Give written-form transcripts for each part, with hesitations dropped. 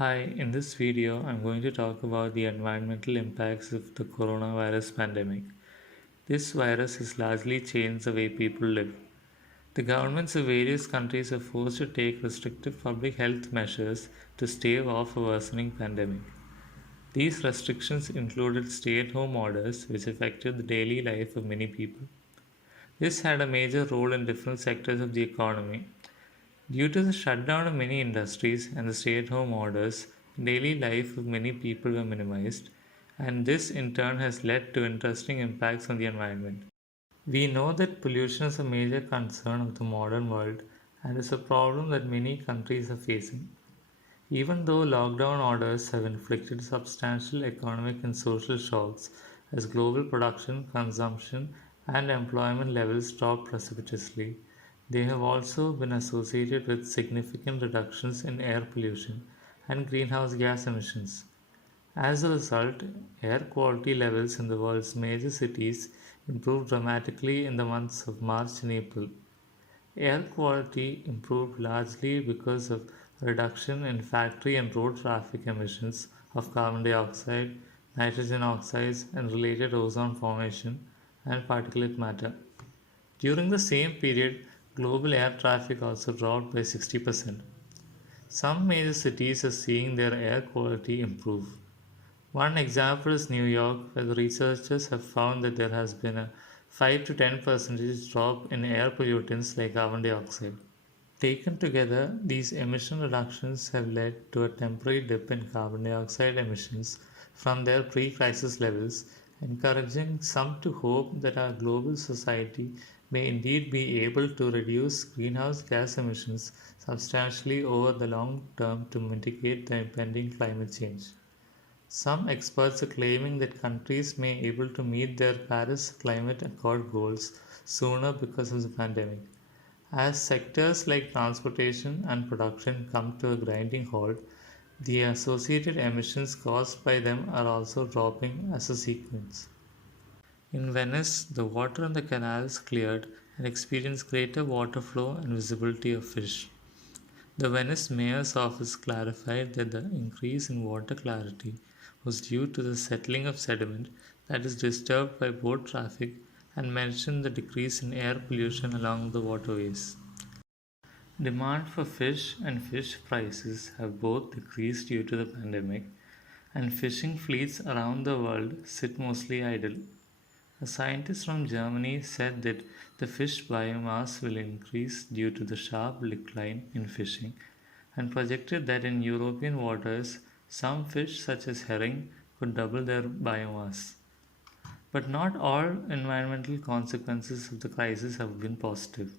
Hi, in this video, I'm going to talk about the environmental impacts of the coronavirus pandemic. This virus has largely changed the way people live. The governments of various countries are forced to take restrictive public health measures to stave off a worsening pandemic. These restrictions included stay at home orders, which affected the daily life of many people. This had a major role in different sectors of the economy. Due to the shutdown of many industries and the stay at home orders, the daily life of many people were minimized, and this in turn has led to interesting impacts on the environment. We know that pollution is a major concern of the modern world and is a problem that many countries are facing. Even though lockdown orders have inflicted substantial economic and social shocks as global production, consumption, and employment levels drop precipitously, they have also been associated with significant reductions in air pollution and greenhouse gas emissions. As a result, air quality levels in the world's major cities improved dramatically in the months of March and April. Air quality improved largely because of a reduction in factory and road traffic emissions of carbon dioxide, nitrogen oxides, and related ozone formation and particulate matter. During the same period, global air traffic also dropped by 60%. Some major cities are seeing their air quality improve. One example is New York, where the researchers have found that there has been a 5 to 10 percentage drop in air pollutants like carbon dioxide. Taken together, these emission reductions have led to a temporary dip in carbon dioxide emissions from their pre crisis levels, encouraging some to hope that our global society may indeed be able to reduce greenhouse gas emissions substantially over the long term to mitigate the impending climate change. Some experts are claiming that countries may be able to meet their Paris Climate Accord goals sooner because of the pandemic. As sectors like transportation and production come to a grinding halt, the associated emissions caused by them are also dropping as a sequence. In Venice, the water in the canals cleared and experienced greater water flow and visibility of fish. The Venice mayor's office clarified that the increase in water clarity was due to the settling of sediment that is disturbed by boat traffic and mentioned the decrease in air pollution along the waterways. Demand for fish and fish prices have both decreased due to the pandemic, and fishing fleets around the world sit mostly idle. A scientist from Germany said that the fish biomass will increase due to the sharp decline in fishing and projected that in European waters some fish such as herring could double their biomass. But not all environmental consequences of the crisis have been positive.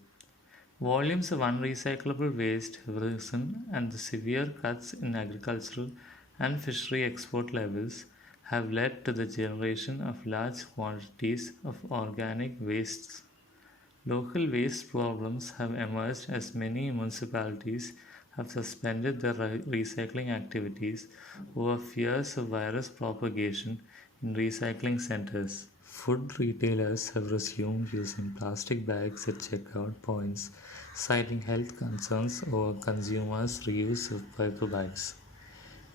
Volumes of unrecyclable waste have risen, and the severe cuts in agricultural and fishery export levels have led to the generation of large quantities of organic wastes. Local waste problems have emerged as many municipalities have suspended their recycling activities over fears of virus propagation in recycling centers. Food retailers have resumed using plastic bags at checkout points, citing health concerns over consumers' reuse of paper bags.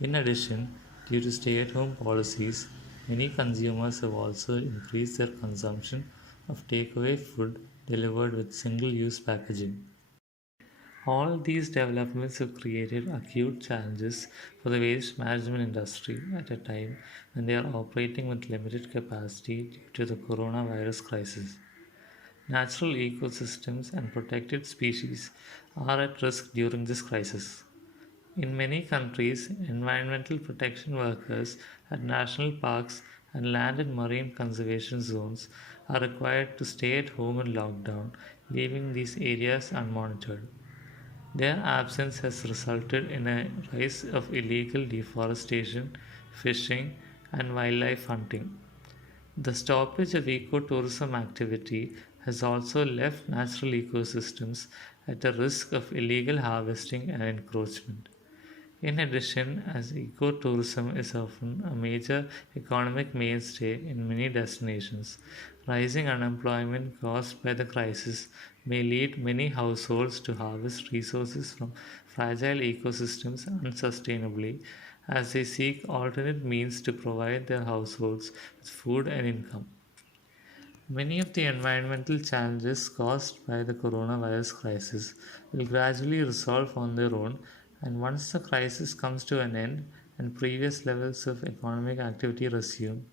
In addition, due to stay at home policies, many consumers have also increased their consumption of takeaway food delivered with single use packaging. All these developments have created acute challenges for the waste management industry at a time when they are operating with limited capacity due to the coronavirus crisis. Natural ecosystems and protected species are at risk during this crisis. In many countries, environmental protection workers at national parks and land and marine conservation zones are required to stay at home in lockdown, leaving these areas unmonitored. Their absence has resulted in a rise of illegal deforestation, fishing, and wildlife hunting. The stoppage of ecotourism activity has also left natural ecosystems at a risk of illegal harvesting and encroachment. In addition, as ecotourism is often a major economic mainstay in many destinations, rising unemployment caused by the crisis may lead many households to harvest resources from fragile ecosystems unsustainably as they seek alternate means to provide their households with food and income. Many of the environmental challenges caused by the coronavirus crisis will gradually resolve on their own, and once the crisis comes to an end and previous levels of economic activity resume,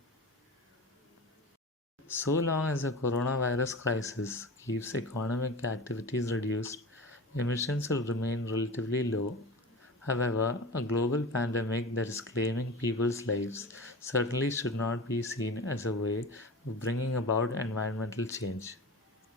so long as the coronavirus crisis keeps economic activities reduced, emissions will remain relatively low. However, a global pandemic that is claiming people's lives certainly should not be seen as a way of bringing about environmental change.